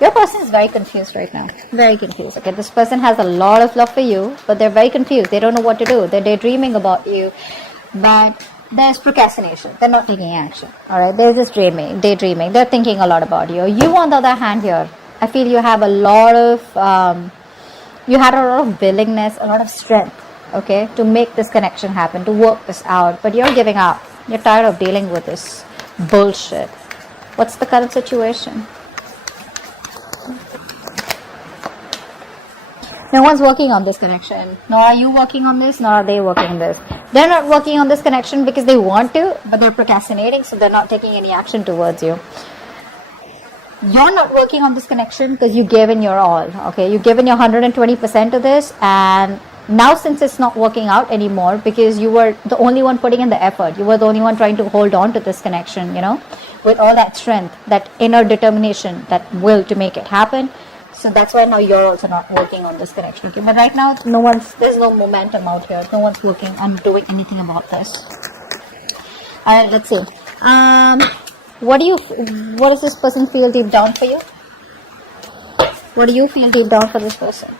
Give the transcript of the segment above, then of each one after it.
Your person is very confused right now. Very confused. Okay, this person has a lot of love for you, but they're very confused. They don't know what to do. They're daydreaming about you, but there's procrastination. They're not taking action. All right, they're just daydreaming. They're thinking a lot about you. You, on the other hand, here, I feel you have a lot of, you had a lot of willingness, a lot of strength, okay, to make this connection happen, to work this out, but you're giving up. You're tired of dealing with this bullshit. What's the current situation? No one's working on this connection. Nor are you working on this, nor are they working on this. They're not working on this connection because they want to, but they're procrastinating, so they're not taking any action towards you. You're not working on this connection because you gave in your all, okay? You gave in your 120% to this, and now since it's not working out anymore because you were the only one putting in the effort, you were the only one trying to hold on to this connection, you know, with all that strength, that inner determination, that will to make it happen. So that's why now you're also not working on this connection, okay? But right now, there's no momentum out here. No one's working on doing anything about this. All right, let's see. What does this person feel deep down for you? What do you feel deep down for this person?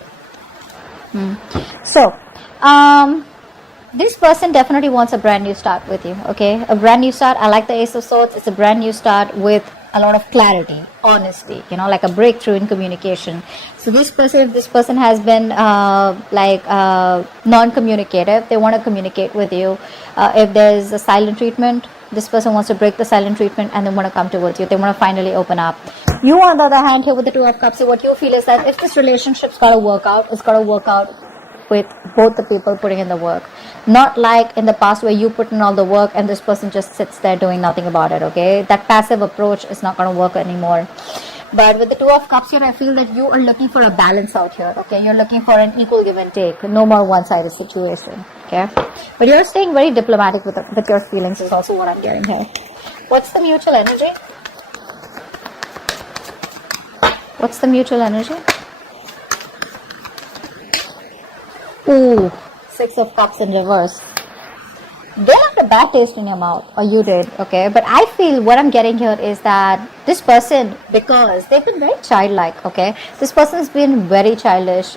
So, this person definitely wants a brand new start with you, okay? A brand new start. I like the Ace of Swords. It's a brand new start with a lot of clarity, honesty, you know, like a breakthrough in communication. So this person, if this person has been non-communicative, they want to communicate with you. If there's a silent treatment, this person wants to break the silent treatment and they want to come towards you. They want to finally open up. You, on the other hand, here with the Two of Cups, so what you feel is that if this relationship's got to work out, it's got to work out with both the people putting in the work. Not like in the past where you put in all the work and this person just sits there doing nothing about it, okay? That passive approach is not going to work anymore. But with the Two of Cups here, I feel that you are looking for a balance out here, okay? You're looking for an equal give and take, no more one-sided situation, okay? But you're staying very diplomatic with your feelings is also what I'm getting here. What's the mutual energy? What's the mutual energy? Ooh, Six of Cups in reverse. They left a bad taste in your mouth, or you did, okay? But I feel what I'm getting here is that this person, because they've been very childlike, okay? This person's been very childish.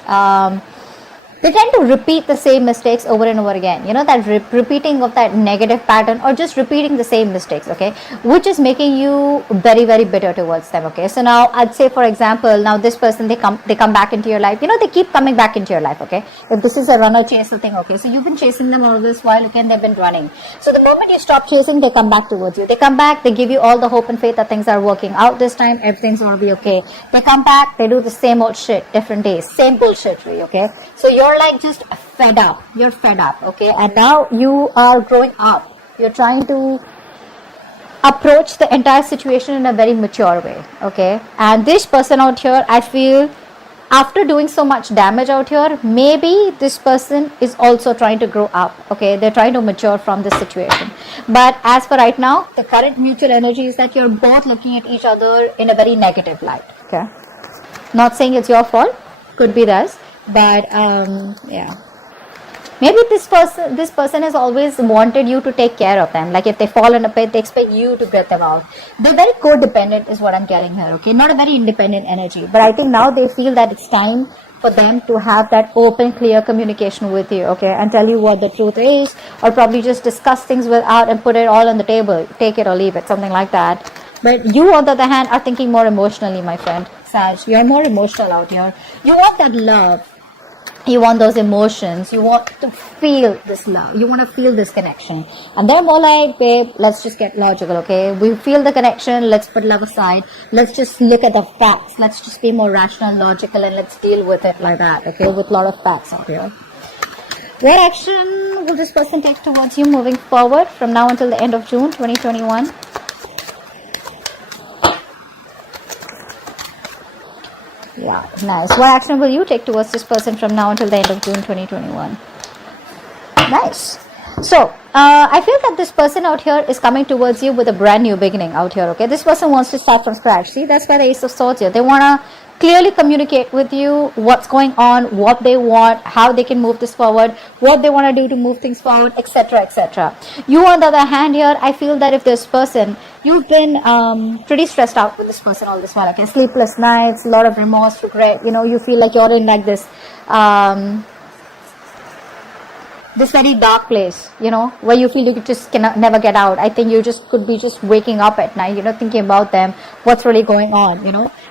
They tend to repeat the same mistakes over and over again. You know, that repeating of that negative pattern, or just repeating the same mistakes, okay? Which is making you very, very bitter towards them, okay? So now, I'd say, for example, now this person, they come back into your life. You know, they keep coming back into your life, okay? If this is a runner chaser thing, okay? So you've been chasing them all this while, okay, and they've been running. So the moment you stop chasing, they come back towards you. They come back, they give you all the hope and faith that things are working out this time, everything's going to be okay. They come back, they do the same old shit, different days, same bullshit for you, okay? So you're like just fed up. You're fed up, okay? And now you are growing up. You're trying to approach the entire situation in a very mature way, okay? And this person out here, I feel, after doing so much damage out here, maybe this person is also trying to grow up, okay? They're trying to mature from this situation. But as for right now, the current mutual energy is that you're both looking at each other in a very negative light, okay? Not saying it's your fault, could be theirs. But yeah, maybe this person has always wanted you to take care of them. Like if they fall in a pit, they expect you to get them out. They're very codependent is what I'm getting here, okay? Not a very independent energy. But I think now they feel that it's time for them to have that open, clear communication with you, okay? And tell you what the truth is, or probably just discuss things without and put it all on the table. Take it or leave it, something like that. But you, on the other hand, are thinking more emotionally, my friend. Sag, you're more emotional out here. You want that love. You want those emotions. You want to feel this love. You want to feel this connection. And they're more like, babe, let's just get logical, okay? We feel the connection. Let's put love aside. Let's just look at the facts. Let's just be more rational, logical, and let's deal with it like that, okay? With a lot of facts out here. What action will this person take towards you moving forward from now until the end of June 2021? Yeah, nice. What action will you take towards this person from now until the end of June 2021? Nice. So, I feel that this person out here is coming towards you with a brand new beginning out here, okay? This person wants to start from scratch. See, that's why the Ace of Swords here. They want to clearly communicate with you what's going on, what they want, how they can move this forward, what they want to do to move things forward, etc., etc. You, on the other hand, here, I feel that if this person, you've been pretty stressed out with this person all this while, okay? Sleepless nights, a lot of remorse, regret, you feel like you're in like this this very dark place, where you feel you just cannot never get out. I think you just could be just waking up at night, thinking about them, what's really going on,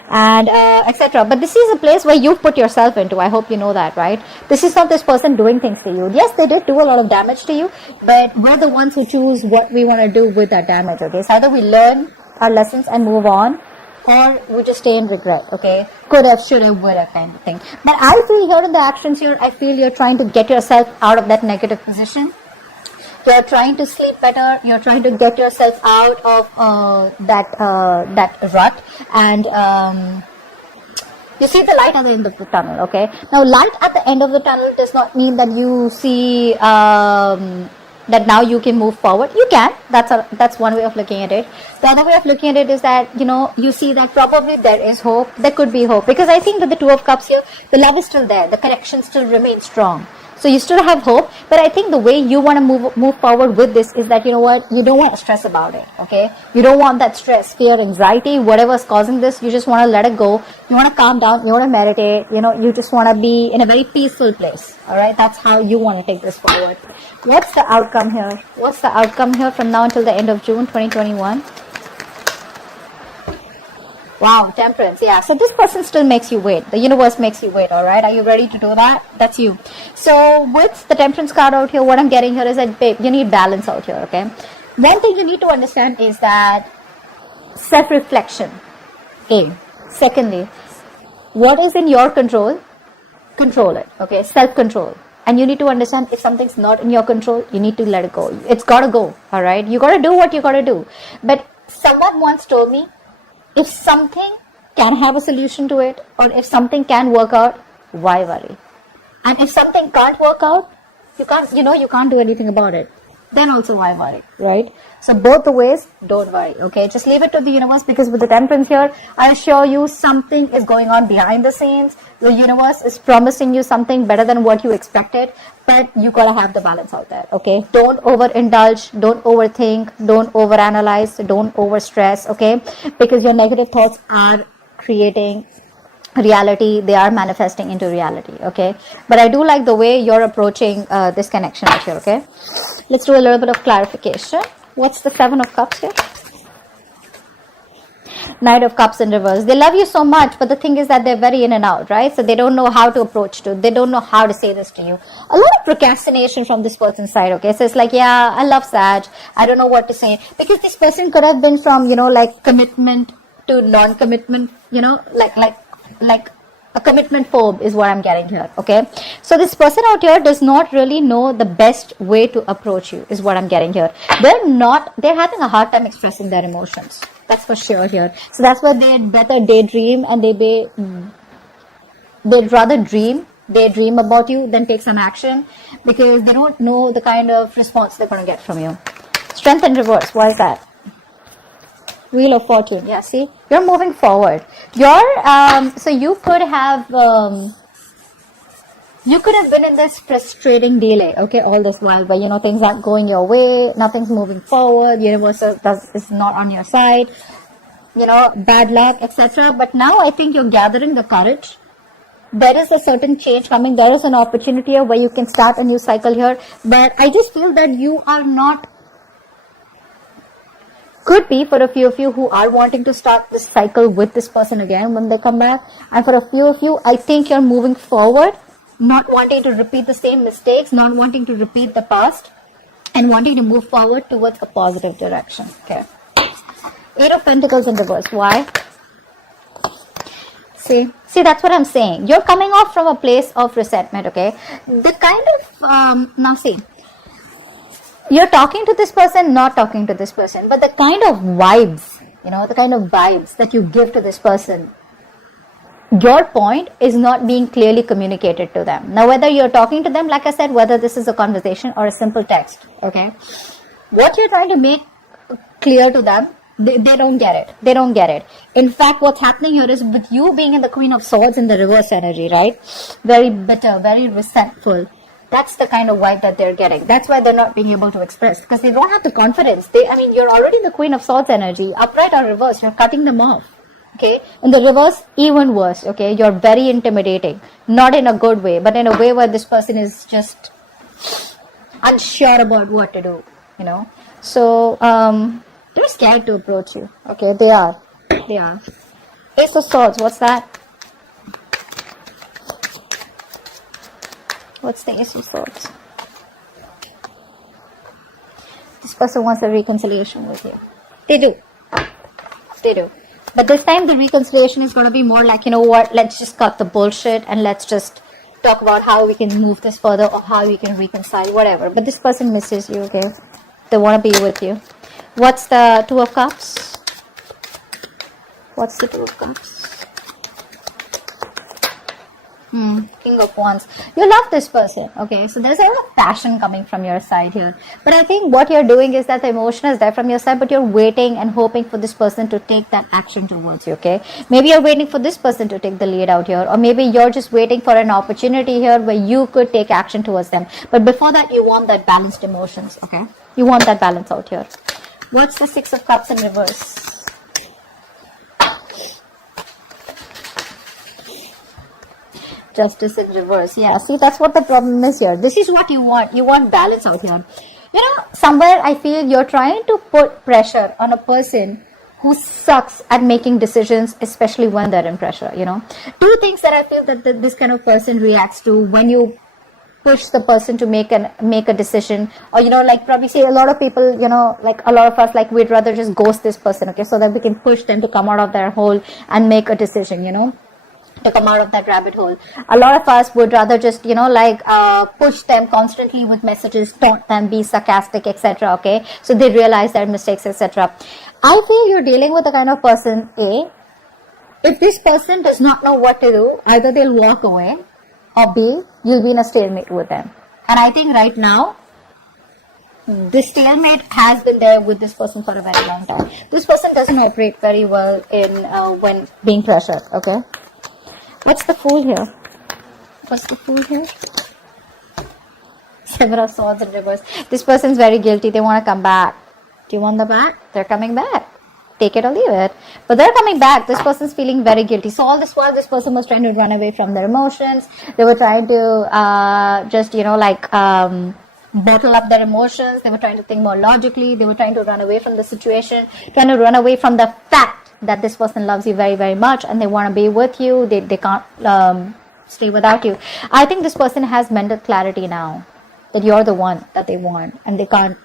and etc. But this is a place where you put yourself into. I hope you know that, right? This is not this person doing things to you. Yes, they did do a lot of damage to you, but we're the ones who choose what we want to do with that damage, okay? So either we learn our lessons and move on, or we just stay in regret, okay? Could have, should have, would have kind of thing. But I feel here in the actions here, I feel you're trying to get yourself out of that negative position. You're trying to sleep better. You're trying to get yourself out of that rut. And you see the light at the end of the tunnel, okay? Now, light at the end of the tunnel does not mean that you see that now you can move forward. You can. That's one way of looking at it. The other way of looking at it is that, you see that probably there is hope. There could be hope. Because I think that the Two of Cups here, the love is still there. The connection still remains strong. So you still have hope. But I think the way you want to move forward with this is that, you don't want to stress about it. Okay? You don't want that stress, fear, anxiety, whatever's causing this. You just want to let it go. You want to calm down. You want to meditate. You just want to be in a very peaceful place. All right? That's how you want to take this forward. What's the outcome here? What's the outcome here from now until the end of June 2021? Wow, Temperance. Yeah, so this person still makes you wait. The universe makes you wait, all right? Are you ready to do that? That's you. So with the Temperance card out here, what I'm getting here is that, babe, you need balance out here, okay? One thing you need to understand is that self-reflection. A. Secondly, what is in your control? Control it, okay? Self-control. And you need to understand if something's not in your control, you need to let it go. It's got to go, all right? You got to do what you got to do. But someone once told me, if something can have a solution to it, or if something can work out, why worry? And if something can't work out, you can't do anything about it. Then also why worry, right? So both the ways, don't worry, okay? Just leave it to the universe, because with the Temperance here, I assure you something is going on behind the scenes. The universe is promising you something better than what you expected, but you gotta have the balance out there, okay? Don't overindulge, don't overthink, don't overanalyze, don't overstress, okay? Because your negative thoughts are creating reality, they are manifesting into reality, okay? But I do like the way you're approaching this connection out here, okay? Let's do a little bit of clarification. What's the Seven of Cups here? Knight of Cups in reverse. They love you so much, but the thing is that they're very in and out, right? So they don't know how to approach to. They don't know how to say this to you. A lot of procrastination from this person's side, okay? So it's like, yeah, I love Sag. I don't know what to say. Because this person could have been from, like commitment to non-commitment, like a commitment phobe is what I'm getting here, okay? So this person out here does not really know the best way to approach you is what I'm getting here. They're having a hard time expressing their emotions. That's for sure here. So that's why they'd better daydream, and they'd rather daydream about you than take some action, because they don't know the kind of response they're going to get from you. Strength in reverse. Why is that? Wheel of Fortune. Yeah, see, you're moving forward. So you could have been in this frustrating delay, okay, all this while, but things aren't going your way, nothing's moving forward, universe is not on your side, bad luck, etc. But now I think you're gathering the courage. There is a certain change coming. There is an opportunity here where you can start a new cycle here. But I just feel that you are not. Could be for a few of you who are wanting to start this cycle with this person again when they come back. And for a few of you, I think you're moving forward, not wanting to repeat the same mistakes, not wanting to repeat the past, and wanting to move forward towards a positive direction. Okay. Eight of Pentacles in reverse. Why? See, that's what I'm saying. You're coming off from a place of resentment, okay? The kind of, now see, you're talking to this person, not talking to this person, but the kind of vibes, the kind of vibes that you give to this person, your point is not being clearly communicated to them. Now, whether you're talking to them, like I said, whether this is a conversation or a simple text, okay, what you're trying to make clear to them They don't get it. They don't get it. In fact, what's happening here is with you being in the Queen of Swords in the reverse energy, right? Very bitter, very resentful. That's the kind of vibe that they're getting. That's why they're not being able to express, because they don't have the confidence. You're already in the Queen of Swords energy, upright or reverse. You're cutting them off. Okay? In the reverse, even worse. Okay? You're very intimidating. Not in a good way, but in a way where this person is just unsure about what to do. So, they're scared to approach you. Okay, they are. Ace of Swords, what's that? What's the Ace of Swords? This person wants a reconciliation with you. They do. But this time the reconciliation is going to be more like, you know what, let's just cut the bullshit and let's just talk about how we can move this further or how we can reconcile, whatever. But this person misses you, okay? They want to be with you. What's the Two of Cups? What's the Two of Cups? King of Wands. You love this person, okay? So there's a lot of passion coming from your side here. But I think what you're doing is that the emotion is there from your side, but you're waiting and hoping for this person to take that action towards you, okay? Maybe you're waiting for this person to take the lead out here, or maybe you're just waiting for an opportunity here where you could take action towards them. But before that, you want that balanced emotions, okay? You want that balance out here. What's the Six of Cups in reverse? Justice in reverse. Yeah, see, that's what the problem is here. This is what you want. You want balance out here. Somewhere I feel you're trying to put pressure on a person who sucks at making decisions, especially when they're in pressure, Two things that I feel that this kind of person reacts to when you push the person to make a decision, or probably say a lot of people, like a lot of us, like we'd rather just ghost this person, okay, so that we can push them to come out of their hole and make a decision, to come out of that rabbit hole. A lot of us would rather just push them constantly with messages, taunt them, be sarcastic, etc. Okay, so they realize their mistakes, etc. I feel you're dealing with the kind of person, if this person does not know what to do, either they'll walk away, or B, you'll be in a stalemate with them. And I think right now, this stalemate has been there with this person for a very long time. This person doesn't operate very well in when being pressured, okay? What's the Fool here? Seven of Swords in reverse. This person's very guilty. They want to come back. Do you want them back? They're coming back. Take it or leave it. But they're coming back. This person's feeling very guilty. So all this while, this person was trying to run away from their emotions. They were trying to bottle up their emotions. They were trying to think more logically. They were trying to run away from the situation, trying to run away from the fact that this person loves you very, very much and they want to be with you. They can't stay without you. I think this person has mental clarity now that you're the one that they want, and they can't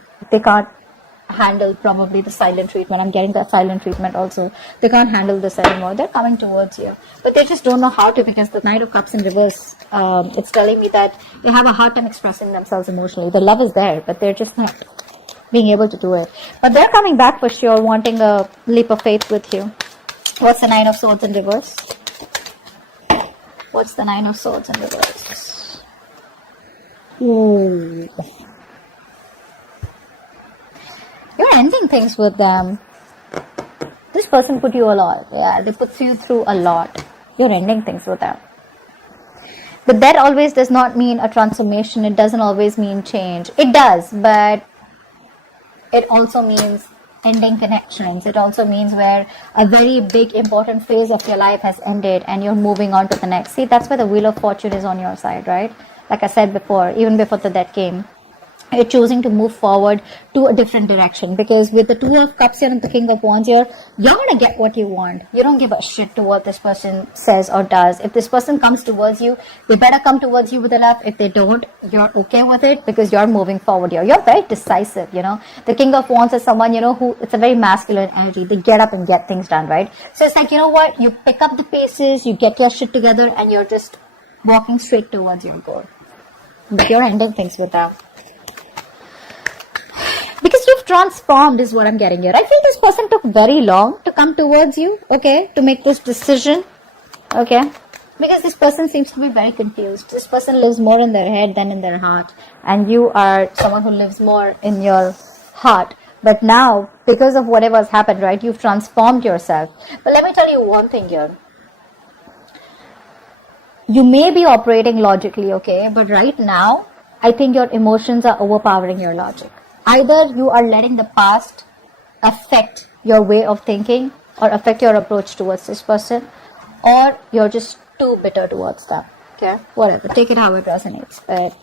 handle probably the silent treatment. I'm getting that silent treatment also. They can't handle this anymore. They're coming towards you, but they just don't know how to, because the Knight of Cups in reverse, it's telling me that they have a hard time expressing themselves emotionally. The love is there, but they're just not being able to do it. But they're coming back for sure, wanting a leap of faith with you. What's the Nine of Swords in reverse? What's the Nine of Swords in reverse? Ooh. You're ending things with them. This person put you a lot. Yeah, they put you through a lot. You're ending things with them. But that always does not mean a transformation. It doesn't always mean change. It does, but it also means ending connections. It also means where a very big important phase of your life has ended and you're moving on to the next. See, that's why the Wheel of Fortune is on your side, right? Like I said before, even before the death came. You're choosing to move forward to a different direction, because with the Two of Cups here and the King of Wands here, you're going to get what you want. You don't give a shit to what this person says or does. If this person comes towards you, they better come towards you with a love. If they don't, you're okay with it because you're moving forward here. You're very decisive, The King of Wands is someone, who, it's a very masculine energy. They get up and get things done, right? So it's like, you know what? You pick up the paces, you get your shit together, and you're just walking straight towards your goal. But you're ending things with them. Because you've transformed is what I'm getting here. I feel this person took very long to come towards you, okay, to make this decision, okay, because this person seems to be very confused. This person lives more in their head than in their heart, and you are someone who lives more in your heart But now, because of whatever's happened, right, you've transformed yourself. But let me tell you one thing here. You may be operating logically, okay, but right now, I think your emotions are overpowering your logic. Either you are letting the past affect your way of thinking or affect your approach towards this person, or you're just too bitter towards them. Okay, whatever, take it how it resonates. But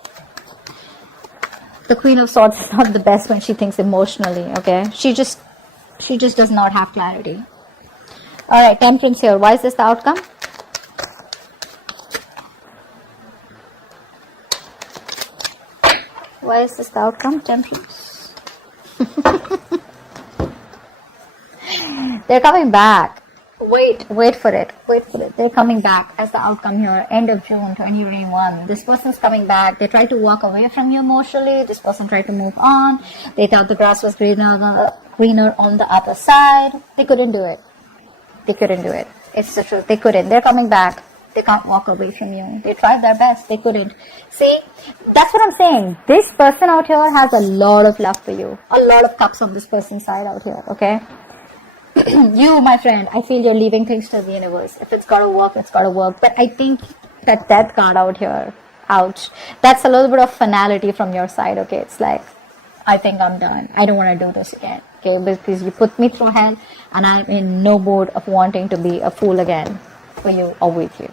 the Queen of Swords is not the best when she thinks emotionally. Okay, she just does not have clarity. All right, Temperance here. Why is this the outcome? Why is this the outcome, Temperance? They're coming back. Wait for it. They're coming back as the outcome here. End of June 2021. This person's coming back. They tried to walk away from you emotionally. This person tried to move on. They thought the grass was greener on the other side. They couldn't do it. It's the truth. They couldn't. They're coming back. They can't walk away from you. They tried their best. They couldn't. See, that's what I'm saying. This person out here has a lot of love for you. A lot of cups on this person's side out here, okay? You, my friend, I feel you're leaving things to the universe. If it's gotta work, it's gotta work. But I think that death card out here, ouch. That's a little bit of finality from your side, okay? It's like, I think I'm done. I don't want to do this again, okay? Because you put me through hell, and I'm in no mood of wanting to be a fool again for you or with you.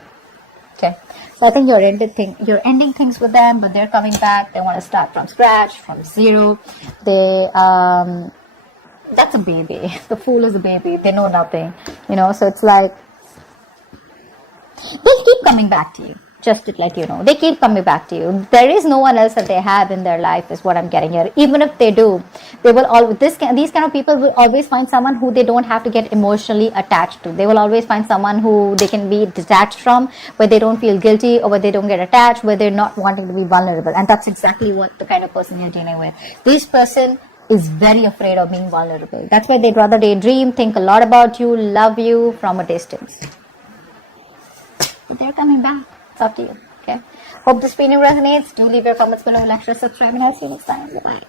Okay, so I think you're ending things with them, but they're coming back. They want to start from scratch, from zero. That's a baby. The Fool is a baby. They know nothing, so it's like, they'll keep coming back to you. Just to let you know, they keep coming back to you. There is no one else that they have in their life, is what I'm getting here. Even if they do, they will always, these kind of people will always find someone who they don't have to get emotionally attached to. They will always find someone who they can be detached from, where they don't feel guilty, or where they don't get attached, where they're not wanting to be vulnerable. And that's exactly what the kind of person you're dealing with. This person is very afraid of being vulnerable. That's why they'd rather daydream, think a lot about you, love you from a distance. But they're coming back. It's up to you. Okay. Hope this video resonates. Do leave your comments below, like, share, subscribe, and I'll see you next time. Bye-bye.